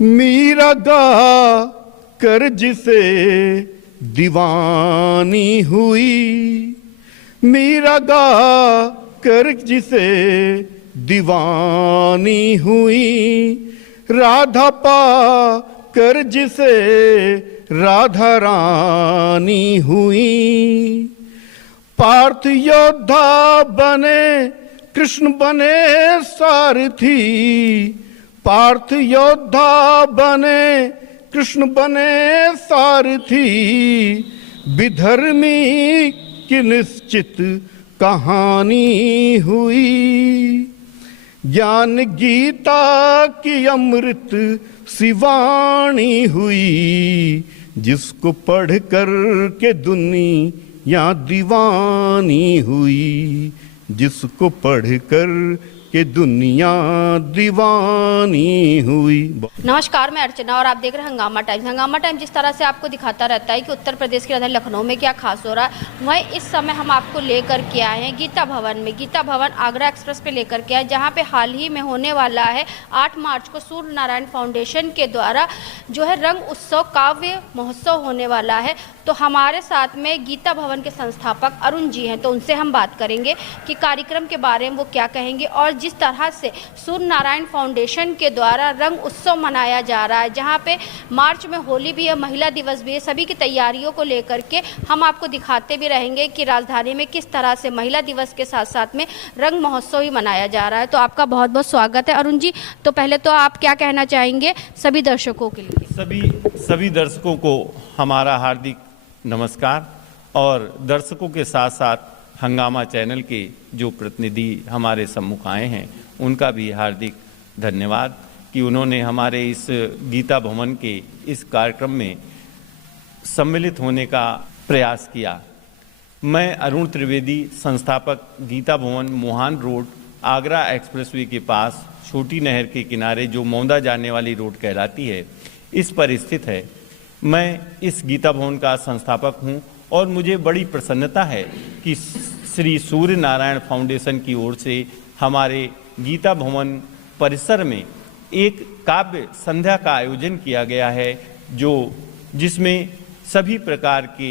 मीरा गा कर जिसे दीवानी हुई, मीरा गा कर जिसे दीवानी हुई, राधा पा कर जिसे राधा रानी हुई। पार्थ योद्धा बने कृष्ण बने सारथी, पार्थ योद्धा बने कृष्ण बने सारथी, विधर्मी की निश्चित कहानी हुई। ज्ञान गीता की अमृत शिवाणी हुई, जिसको पढ़ कर के दुनिया दीवानी हुई, जिसको पढ़ कर के दुनिया दीवानी हुई। नमस्कार, मैं अर्चना और आप देख रहे हैं हंगामा टाइम्स। हंगामा टाइम्स जिस तरह से आपको दिखाता रहता है कि उत्तर प्रदेश की राजधानी लखनऊ में क्या खास हो रहा है, वहीं इस समय हम आपको लेकर के आए हैं गीता भवन में। गीता भवन आगरा एक्सप्रेस पे लेकर के आए, जहां पे हाल ही में होने वाला है 8 मार्च को सूर्य नारायण फाउंडेशन के द्वारा जो है रंग उत्सव काव्य महोत्सव होने वाला है। तो हमारे साथ में गीता भवन के संस्थापक अरुण जी हैं, तो उनसे हम बात करेंगे कि कार्यक्रम के बारे में वो क्या कहेंगे। और जिस तरह से सूर्य नारायण फाउंडेशन के द्वारा रंग उत्सव मनाया जा रहा है, जहां पे मार्च में होली भी है, महिला दिवस भी है, सभी की तैयारियों को लेकर के हम आपको दिखाते भी रहेंगे कि राजधानी में किस तरह से महिला दिवस के साथ साथ में रंग महोत्सव ही मनाया जा रहा है। तो आपका बहुत बहुत स्वागत है अरुण जी। तो पहले तो आप क्या कहना चाहेंगे सभी दर्शकों के लिए? सभी दर्शकों को हमारा हार्दिक नमस्कार, और दर्शकों के साथ साथ हंगामा चैनल के जो प्रतिनिधि हमारे सम्मुख आए हैं उनका भी हार्दिक धन्यवाद कि उन्होंने हमारे इस गीता भवन के इस कार्यक्रम में सम्मिलित होने का प्रयास किया। मैं अरुण त्रिवेदी, संस्थापक, गीता भवन, मोहान रोड, आगरा एक्सप्रेसवे के पास छोटी नहर के किनारे जो मौदा जाने वाली रोड कहलाती है, इस पर स्थित है। मैं इस गीता भवन का संस्थापक हूं और मुझे बड़ी प्रसन्नता है कि श्री सूर्य नारायण फाउंडेशन की ओर से हमारे गीता भवन परिसर में एक काव्य संध्या का आयोजन किया गया है, जिसमें सभी प्रकार के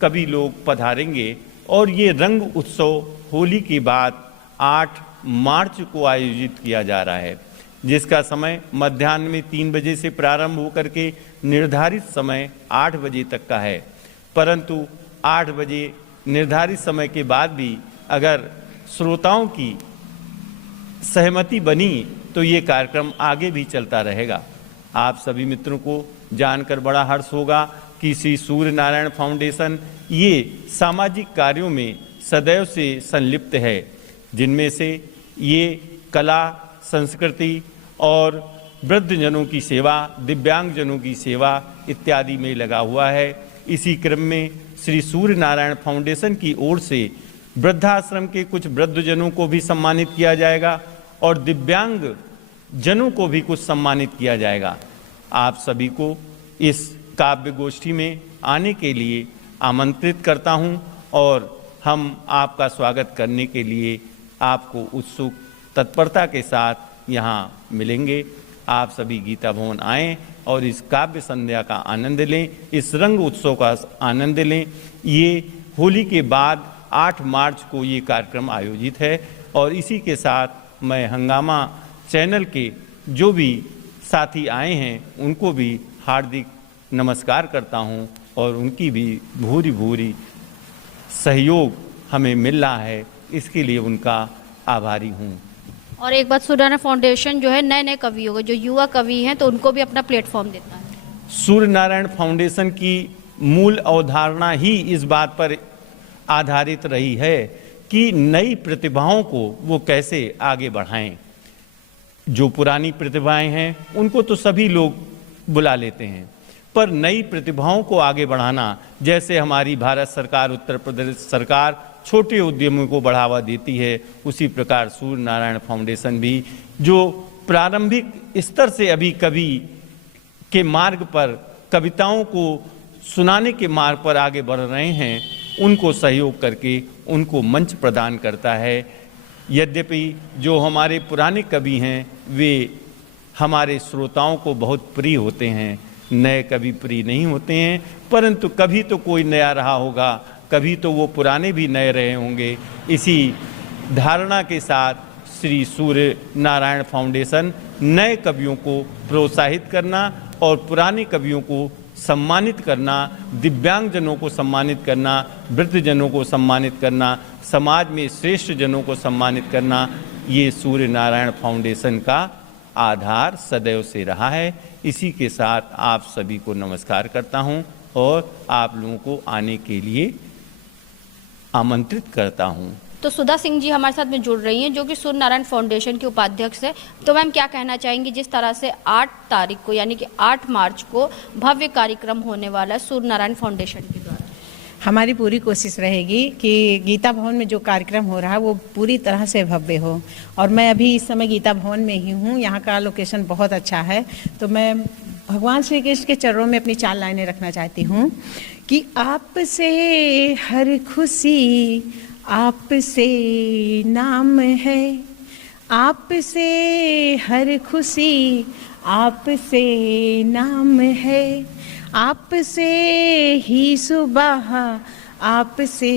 कवि लोग पधारेंगे। और ये रंग उत्सव होली के बाद 8 मार्च को आयोजित किया जा रहा है, जिसका समय मध्याह्न में 3 बजे से प्रारंभ होकर के निर्धारित समय 8 बजे तक का है। परंतु 8 बजे निर्धारित समय के बाद भी अगर श्रोताओं की सहमति बनी तो ये कार्यक्रम आगे भी चलता रहेगा। आप सभी मित्रों को जानकर बड़ा हर्ष होगा कि श्री सूर्य नारायण फाउंडेशन ये सामाजिक कार्यों में सदैव से संलिप्त है, जिनमें से ये कला, संस्कृति और वृद्धजनों की सेवा, दिव्यांगजनों की सेवा इत्यादि में लगा हुआ है। इसी क्रम में श्री सूर्य नारायण फाउंडेशन की ओर से वृद्धाश्रम के कुछ वृद्धजनों को भी सम्मानित किया जाएगा और दिव्यांग जनों को भी कुछ सम्मानित किया जाएगा। आप सभी को इस काव्य गोष्ठी में आने के लिए आमंत्रित करता हूं और हम आपका स्वागत करने के लिए आपको उत्सुक तत्परता के साथ यहाँ मिलेंगे। आप सभी गीता भवन आएँ और इस काव्य संध्या का आनंद लें, इस रंग उत्सव का आनंद लें। ये होली के बाद 8 मार्च को ये कार्यक्रम आयोजित है और इसी के साथ मैं हंगामा चैनल के जो भी साथी आए हैं उनको भी हार्दिक नमस्कार करता हूं और उनकी भी भूरी भूरी सहयोग हमें मिल रहा है, इसके लिए उनका आभारी हूं। और एक बात, सूर्य नारायण फाउंडेशन जो है नए नए कवियों को, जो युवा कवि हैं, तो उनको भी अपना प्लेटफॉर्म देता है। सूर्य नारायण फाउंडेशन की मूल अवधारणा ही इस बात पर आधारित रही है कि नई प्रतिभाओं को वो कैसे आगे बढ़ाएं। जो पुरानी प्रतिभाएं हैं उनको तो सभी लोग बुला लेते हैं, पर नई प्रतिभाओं को आगे बढ़ाना, जैसे हमारी भारत सरकार, उत्तर प्रदेश सरकार छोटे उद्यमों को बढ़ावा देती है, उसी प्रकार सूर्य नारायण फाउंडेशन भी जो प्रारंभिक स्तर से अभी कवि के मार्ग पर, कविताओं को सुनाने के मार्ग पर आगे बढ़ रहे हैं, उनको सहयोग करके उनको मंच प्रदान करता है। यद्यपि जो हमारे पुराने कवि हैं वे हमारे श्रोताओं को बहुत प्रिय होते हैं। नए कभी प्रिय नहीं होते हैं, परंतु कभी तो कोई नया रहा होगा, कभी तो वो पुराने भी नए रहे होंगे। इसी धारणा के साथ श्री सूर्य नारायण फाउंडेशन नए कवियों को प्रोत्साहित करना और पुराने कवियों को सम्मानित करना, दिव्यांगजनों को सम्मानित करना, वृद्धजनों को सम्मानित करना, समाज में श्रेष्ठ जनों को सम्मानित करना, ये सूर्य नारायण फाउंडेशन का आधार सदैव से रहा है। इसी के साथ आप सभी को नमस्कार करता हूं और आप लोगों को आने के लिए आमंत्रित करता हूं। तो सुधा सिंह जी हमारे साथ में जुड़ रही हैं, जो कि सूर्य नारायण फाउंडेशन की उपाध्यक्ष है। तो मैम क्या कहना चाहेंगी, जिस तरह से 8 तारीख को यानी कि 8 मार्च को भव्य कार्यक्रम होने वाला है सूर्य नारायण फाउंडेशन के द्वारा? हमारी पूरी कोशिश रहेगी कि गीता भवन में जो कार्यक्रम हो रहा है वो पूरी तरह से भव्य हो। और मैं अभी इस समय गीता भवन में ही हूँ, यहाँ का लोकेशन बहुत अच्छा है। तो मैं भगवान श्री कृष्ण के चरणों में अपनी 4 लाइनें रखना चाहती हूँ कि आपसे हर खुशी आपसे नाम है, आपसे हर खुशी आपसे नाम है, आपसे ही सुबह आपसे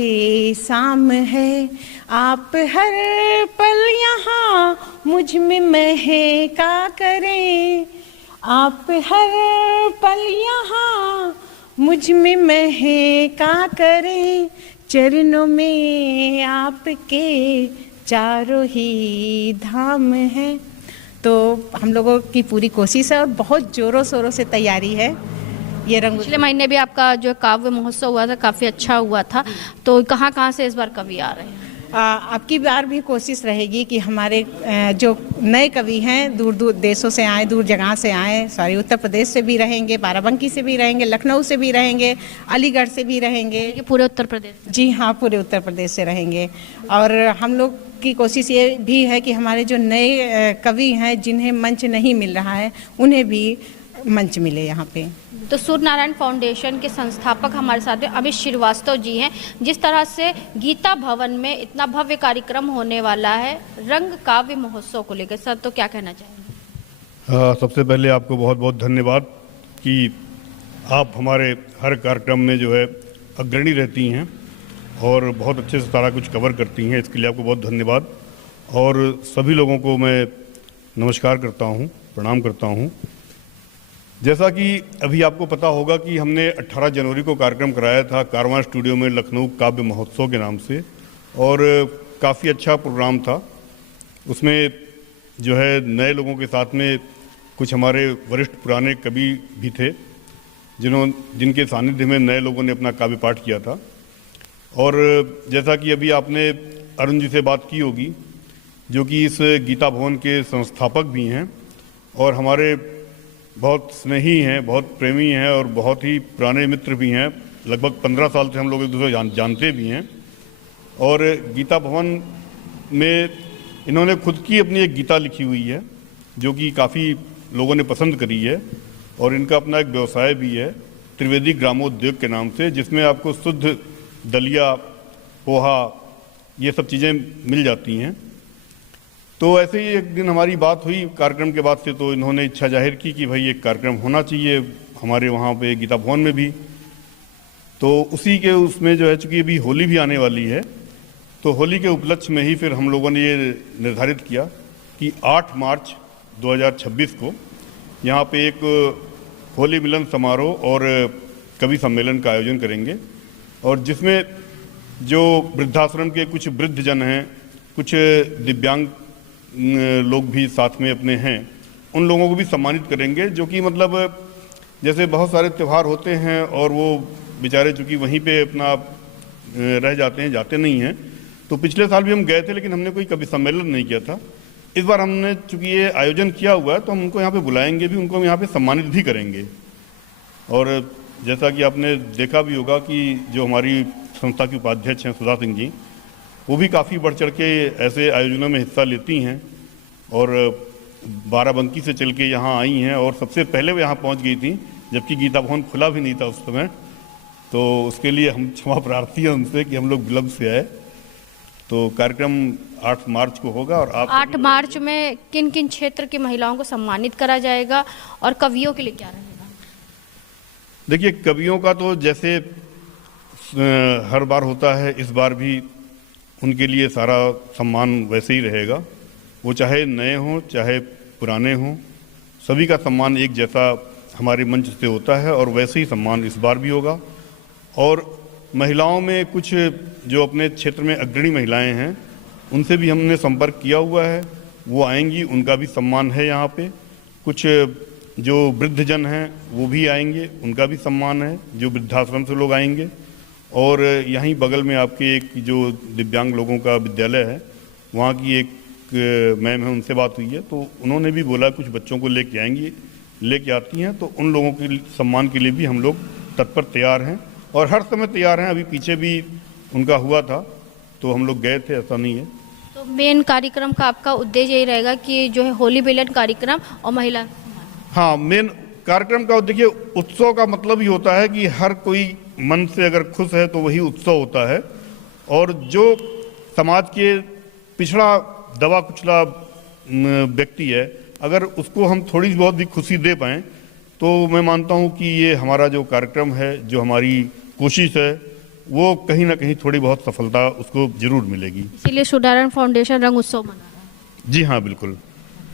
शाम है, आप हर पल यहाँ मुझ में महका करें, आप हर पल यहाँ मुझ में महका करें, चरणों में आपके चारों ही धाम है। तो हम लोगों की पूरी कोशिश है और बहुत जोरों शोरों से तैयारी है। ये रंग पिछले महीने भी आपका जो काव्य महोत्सव हुआ था, काफ़ी अच्छा हुआ था। तो कहाँ से इस बार कवि आ रहे हैं? आपकी बार भी कोशिश रहेगी कि हमारे जो नए कवि हैं दूर दूर देशों से आए, दूर जगह से आए, उत्तर प्रदेश से भी रहेंगे, बाराबंकी से भी रहेंगे, लखनऊ से भी रहेंगे, अलीगढ़ से भी रहेंगे। पूरे उत्तर प्रदेश? जी हाँ, पूरे उत्तर प्रदेश से रहेंगे। और हम लोग की कोशिश ये भी है कि हमारे जो नए कवि हैं जिन्हें मंच नहीं मिल रहा है उन्हें भी मंच मिले यहाँ पे। तो सूर्य नारायण फाउंडेशन के संस्थापक हमारे साथ में अमित श्रीवास्तव जी हैं। जिस तरह से गीता भवन में इतना भव्य कार्यक्रम होने वाला है रंग काव्य महोत्सव को लेकर, सर तो क्या कहना चाहेंगे? सबसे पहले आपको बहुत बहुत धन्यवाद कि आप हमारे हर कार्यक्रम में जो है अग्रणी रहती हैं और बहुत अच्छे से सारा कुछ कवर करती हैं। इसके लिए आपको बहुत धन्यवाद। और सभी लोगों को मैं नमस्कार करता हूँ, प्रणाम करता हूँ। जैसा कि अभी आपको पता होगा कि हमने 18 जनवरी को कार्यक्रम कराया था कारवां स्टूडियो में लखनऊ काव्य महोत्सव के नाम से, और काफ़ी अच्छा प्रोग्राम था। उसमें जो है नए लोगों के साथ में कुछ हमारे वरिष्ठ पुराने कवि भी थे जिनके सानिध्य में नए लोगों ने अपना काव्य पाठ किया था। और जैसा कि अभी आपने अरुण जी से बात की होगी, जो कि इस गीता भवन के संस्थापक भी हैं और हमारे बहुत स्नेही हैं, बहुत प्रेमी हैं और बहुत ही पुराने मित्र भी हैं। लगभग 15 साल से हम लोग एक दूसरे जानते भी हैं। और गीता भवन में इन्होंने खुद की अपनी एक गीता लिखी हुई है जो कि काफ़ी लोगों ने पसंद करी है। और इनका अपना एक व्यवसाय भी है त्रिवेदी ग्रामोद्योग के नाम से, जिसमें आपको शुद्ध दलिया, पोहा, ये सब चीज़ें मिल जाती हैं। तो ऐसे ही एक दिन हमारी बात हुई कार्यक्रम के बाद से, तो इन्होंने इच्छा जाहिर की कि भाई एक कार्यक्रम होना चाहिए हमारे वहाँ पे गीता भवन में भी। तो उसी के उसमें जो है, चूँकि अभी होली भी आने वाली है, तो होली के उपलक्ष्य में ही फिर हम लोगों ने ये निर्धारित किया कि 8 मार्च 2026 को यहाँ पे एक होली मिलन समारोह और कवि सम्मेलन का आयोजन करेंगे। और जिसमें जो वृद्धाश्रम के कुछ वृद्धजन हैं, कुछ दिव्यांग लोग भी साथ में अपने हैं, उन लोगों को भी सम्मानित करेंगे। जो कि मतलब जैसे बहुत सारे त्यौहार होते हैं और वो बेचारे चूँकि वहीं पे अपना रह जाते हैं, जाते नहीं हैं। तो पिछले साल भी हम गए थे लेकिन हमने कोई कवि सम्मेलन नहीं किया था। इस बार हमने चूँकि ये आयोजन किया हुआ है तो हम उनको यहाँ पे बुलाएंगे भी, उनको यहाँ पे सम्मानित भी करेंगे। और जैसा कि आपने देखा भी होगा कि जो हमारी संस्था की उपाध्यक्ष हैं सुधा सिंह जी, वो भी काफ़ी बढ़ चढ़ के ऐसे आयोजनों में हिस्सा लेती हैं और बाराबंकी से चल के यहाँ आई हैं और सबसे पहले वो यहाँ पहुँच गई थी जबकि गीता भवन खुला भी नहीं था उस समय। तो उसके लिए हम क्षमा प्रार्थी हैं उनसे कि हम लोग विलम्ब से आए। तो कार्यक्रम 8 मार्च को होगा। और आप 8 मार्च में किन किन क्षेत्र की महिलाओं को सम्मानित करा जाएगा और कवियों के लिए क्या रहेगा? देखिए, कवियों का तो जैसे हर बार होता है, इस बार भी उनके लिए सारा सम्मान वैसे ही रहेगा। वो चाहे नए हों चाहे पुराने हों, सभी का सम्मान एक जैसा हमारे मंच से होता है और वैसे ही सम्मान इस बार भी होगा। और महिलाओं में कुछ जो अपने क्षेत्र में अग्रणी महिलाएं हैं, उनसे भी हमने संपर्क किया हुआ है, वो आएंगी, उनका भी सम्मान है यहाँ पे। कुछ जो वृद्धजन हैं वो भी आएंगे, उनका भी सम्मान है, जो वृद्धाश्रम से लोग आएंगे। और यहीं बगल में आपके एक जो दिव्यांग लोगों का विद्यालय है, वहाँ की एक मैम है, उनसे बात हुई है, तो उन्होंने भी बोला कुछ बच्चों को लेके आती हैं, तो उन लोगों के सम्मान के लिए भी हम लोग तत्पर तैयार हैं और हर समय तैयार हैं। अभी पीछे भी उनका हुआ था तो हम लोग गए थे, ऐसा नहीं है। तो मेन कार्यक्रम का आपका उद्देश्य यही रहेगा कि जो है होली मिलन कार्यक्रम और महिला। हाँ, मेन कार्यक्रम का देखिए, उत्सव का मतलब ही होता है कि हर कोई मन से अगर खुश है तो वही उत्सव होता है। और जो समाज के पिछड़ा दबा कुचला व्यक्ति है, अगर उसको हम थोड़ी बहुत भी खुशी दे पाएँ तो मैं मानता हूँ कि ये हमारा जो कार्यक्रम है, जो हमारी कोशिश है, वो कहीं ना कहीं थोड़ी बहुत सफलता उसको जरूर मिलेगी। इसीलिए सूर्य नारायण फाउंडेशन रंग उत्सव मना रहा है। जी हाँ, बिल्कुल।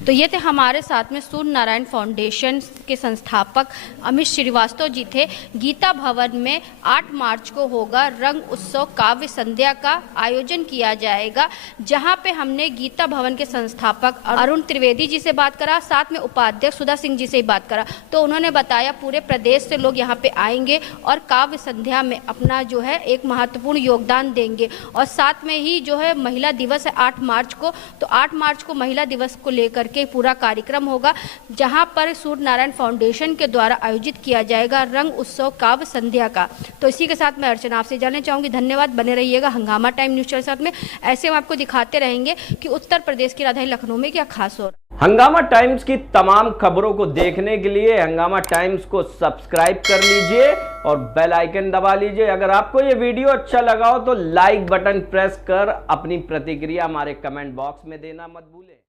तो ये थे हमारे साथ में सूर्य नारायण फाउंडेशन के संस्थापक अमित श्रीवास्तव जी थे। गीता भवन में 8 मार्च को होगा रंग उत्सव काव्य संध्या का आयोजन किया जाएगा, जहां पे हमने गीता भवन के संस्थापक अरुण त्रिवेदी जी से बात करा, साथ में उपाध्यक्ष सुधा सिंह जी से ही बात करा। तो उन्होंने बताया पूरे प्रदेश से लोग यहाँ पे आएंगे और काव्य संध्या में अपना जो है एक महत्वपूर्ण योगदान देंगे। और साथ में ही जो है महिला दिवस है 8 मार्च को, तो 8 मार्च को महिला दिवस को लेकर के पूरा कार्यक्रम होगा, जहां पर सूर्य नारायण फाउंडेशन के द्वारा आयोजित किया जाएगा रंग उत्सव काव्य संध्या का। तो इसी के साथ मैं अर्चना आपसे जानना चाहूंगी। धन्यवाद, बने रहिएगा हंगामा टाइम न्यूज के साथ में। ऐसे हम आपको दिखाते रहेंगे कि उत्तर प्रदेश की राजधानी लखनऊ में क्या खास हो रहा है। हंगामा टाइम्स की तमाम खबरों को देखने के लिए हंगामा टाइम्स को सब्सक्राइब कर लीजिए और बेल आइकन दबा लीजिए। अगर आपको ये वीडियो अच्छा लगा हो तो लाइक बटन प्रेस कर अपनी प्रतिक्रिया हमारे कमेंट बॉक्स में देना मत भूलें।